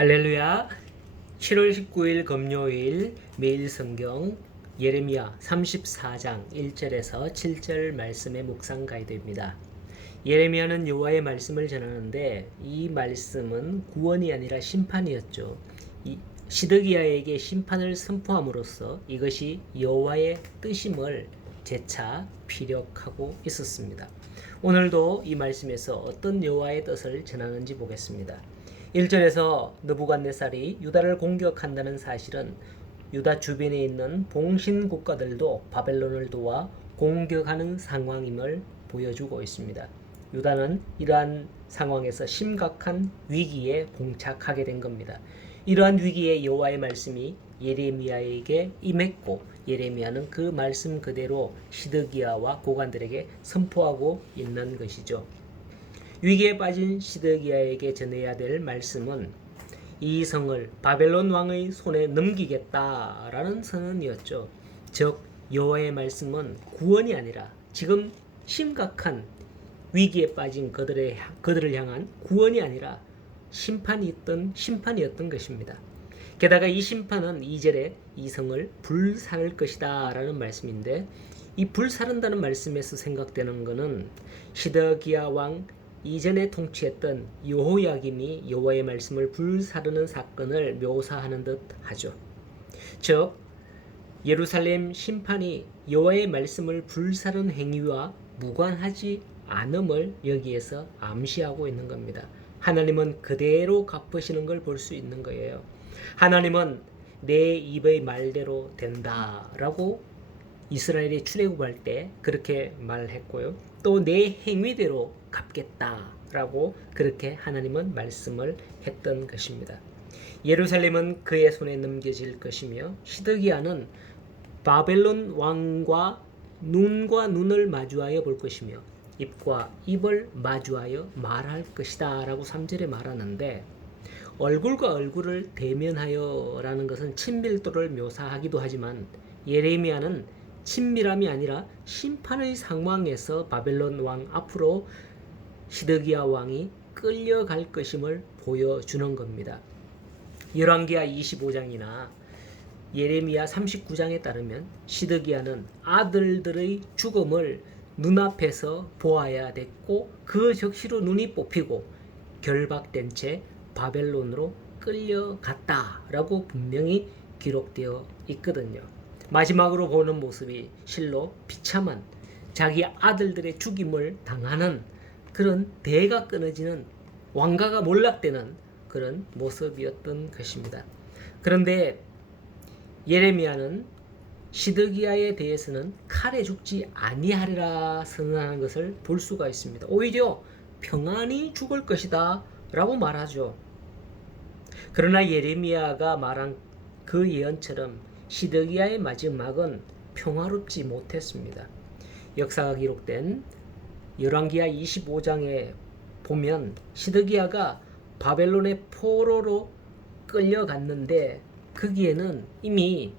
할렐루야. 7월 19일 금요일 매일 성경 예레미야 34장 1절에서 7절 말씀의 묵상 가이드입니다. 예레미야는 여호와의 말씀을 전하는데 이 말씀은 구원이 아니라 심판이었죠. 시드기야에게 심판을 선포함으로써 이것이 여호와의 뜻임을 재차 피력하고 있었습니다. 오늘도 이 말씀에서 어떤 여호와의 뜻을 전하는지 보겠습니다. 1절에서 느부갓네살이 유다를 공격한다는 사실은 유다 주변에 있는 봉신 국가들도 바벨론을 도와 공격하는 상황임을 보여주고 있습니다. 유다는 이러한 상황에서 심각한 위기에 봉착하게 된 겁니다. 이러한 위기에 여호와의 말씀이 예레미야에게 임했고 예레미야는 그 말씀 그대로 시드기야와 고관들에게 선포하고 있는 것이죠. 위기에 빠진 시드기야에게 전해야 될 말씀은 이 성을 바벨론 왕의 손에 넘기겠다라는 선언이었죠. 즉 여호와의 말씀은 구원이 아니라 지금 심각한 위기에 빠진 그들을 향한 구원이 아니라 심판이었던 것입니다. 게다가 이 심판은 2절에 이 성을 불사를 것이다 라는 말씀인데 이 불사른다는 말씀에서 생각되는 것은 시드기야 왕 이전에 통치했던 여호야김이 여호와의 말씀을 불사르는 사건을 묘사하는 듯 하죠. 즉 예루살렘 심판이 여호와의 말씀을 불사르는 행위와 무관하지 않음을 여기에서 암시하고 있는 겁니다. 하나님은 그대로 갚으시는 걸 볼 수 있는 거예요. 하나님은 내 입의 말대로 된다라고 이스라엘이 출애굽할 때 그렇게 말했고요. 또 내 행위대로 갚겠다라고 그렇게 하나님은 말씀을 했던 것입니다. 예루살렘은 그의 손에 넘겨질 것이며 시드기야는 바벨론 왕과 눈과 눈을 마주하여 볼 것이며 입과 입을 마주하여 말할 것이다 라고 3절에 말하는데 얼굴과 얼굴을 대면하여 라는 것은 친밀도를 묘사하기도 하지만 예레미야는 친밀함이 아니라 심판의 상황에서 바벨론 왕 앞으로 시드기야 왕이 끌려갈 것임을 보여주는 겁니다. 열왕기하 25장이나 예레미야 39장에 따르면 시드기야는 아들들의 죽음을 눈앞에서 보아야 됐고 그 적시로 눈이 뽑히고 결박된 채 바벨론으로 끌려갔다라고 분명히 기록되어 있거든요. 마지막으로 보는 모습이 실로 비참한 자기 아들들의 죽임을 당하는 그런 대가 끊어지는 왕가가 몰락되는 그런 모습이었던 것입니다. 그런데 예레미야는 시드기야에 대해서는 칼에 죽지 아니하리라 선언하는 것을 볼 수가 있습니다. 오히려 평안히 죽을 것이다 라고 말하죠. 그러나 예레미야가 말한 그 예언처럼 시드기야의 마지막은 평화롭지 못했습니다. 역사가 기록된 열왕기하 25장에 보면 시드기야가 바벨론의 포로로 끌려갔는데 거기에는 이미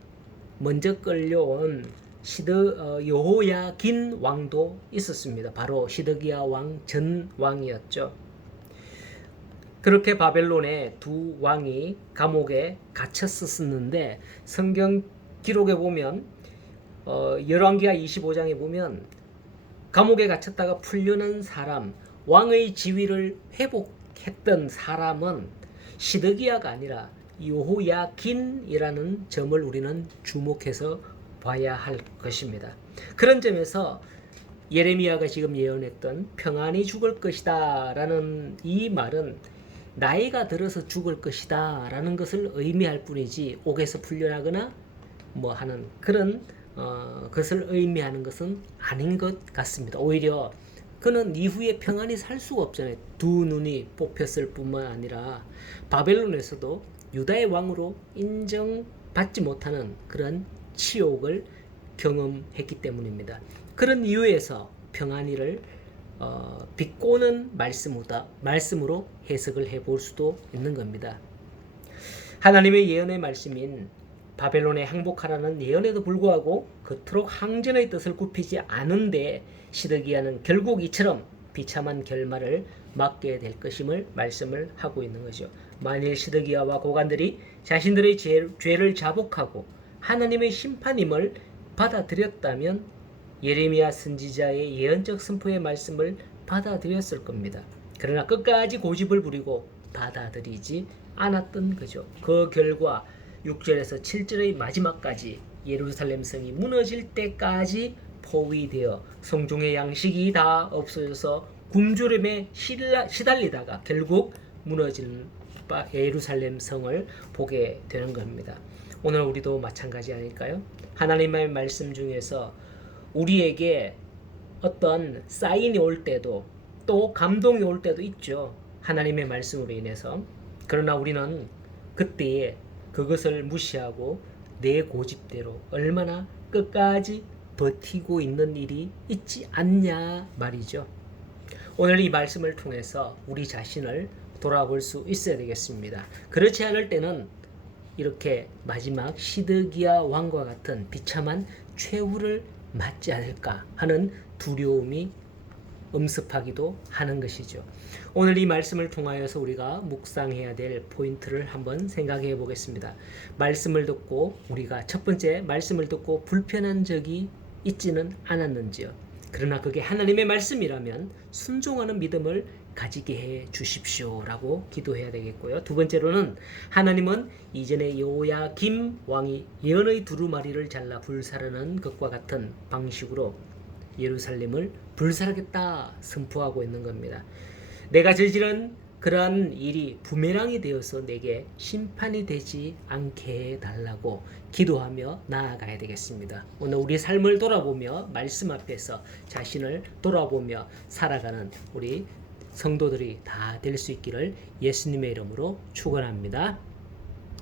먼저 끌려온 여호야긴 왕도 있었습니다. 바로 시드기야 왕 전 왕이었죠. 그렇게 바벨론의 두 왕이 감옥에 갇혔었는데 성경 기록에 보면 열왕기하 25장에 보면 감옥에 갇혔다가 풀려난 사람, 왕의 지위를 회복했던 사람은 시드기야가 아니라 여호야긴이라는 점을 우리는 주목해서 봐야 할 것입니다. 그런 점에서 예레미야가 지금 예언했던 평안히 죽을 것이다 라는 이 말은 나이가 들어서 죽을 것이다 라는 것을 의미할 뿐이지 옥에서 풀려나거나 뭐 하는 그런 것을 의미하는 것은 아닌 것 같습니다. 오히려 그는 이후에 평안히 살 수가 없잖아요. 두 눈이 뽑혔을 뿐만 아니라 바벨론에서도 유다의 왕으로 인정받지 못하는 그런 치욕을 경험했기 때문입니다. 그런 이유에서 평안히를 비꼬는 말씀으로 해석을 해볼 수도 있는 겁니다. 하나님의 예언의 말씀인 바벨론에 항복하라는 예언에도 불구하고 그토록 항전의 뜻을 굽히지 않은데 시드기야는 결국 이처럼 비참한 결말을 맞게 될 것임을 말씀을 하고 있는 거죠. 만일 시드기야와 고관들이 자신들의 죄를 자복하고 하나님의 심판임을 받아들였다면 예레미야 선지자의 예언적 선포의 말씀을 받아들였을 겁니다. 그러나 끝까지 고집을 부리고 받아들이지 않았던 거죠. 그 결과 6절에서 7절의 마지막까지 예루살렘 성이 무너질 때까지 포위되어 성중의 양식이 다 없어져서 굶주림에 시달리다가 결국 무너지는 예루살렘 성을 보게 되는 겁니다. 오늘 우리도 마찬가지 아닐까요? 하나님의 말씀 중에서 우리에게 어떤 사인이 올 때도 또 감동이 올 때도 있죠. 하나님의 말씀으로 인해서. 그러나 우리는 그때에 그것을 무시하고 내 고집대로 얼마나 끝까지 버티고 있는 일이 있지 않냐 말이죠. 오늘 이 말씀을 통해서 우리 자신을 돌아볼 수 있어야 되겠습니다. 그렇지 않을 때는 이렇게 마지막 시드기야 왕과 같은 비참한 최후를 맞지 않을까 하는 두려움이 엄습하기도 하는 것이죠. 오늘 이 말씀을 통하여서 우리가 묵상해야 될 포인트를 한번 생각해 보겠습니다. 말씀을 듣고 우리가 첫 번째 말씀을 듣고 불편한 적이 있지는 않았는지요. 그러나 그게 하나님의 말씀이라면 순종하는 믿음을 가지게 해 주십시오라고 기도해야 되겠고요. 두 번째로는 하나님은 이전에 요야김 왕이 예언의 두루마리를 잘라 불사르는 것과 같은 방식으로 예루살렘을 불살하겠다 선포하고 있는 겁니다. 내가 저지른 그러한 일이 부메랑이 되어서 내게 심판이 되지 않게 해달라고 기도하며 나아가야 되겠습니다. 오늘 우리 삶을 돌아보며 말씀 앞에서 자신을 돌아보며 살아가는 우리 성도들이 다 될 수 있기를 예수님의 이름으로 축원합니다.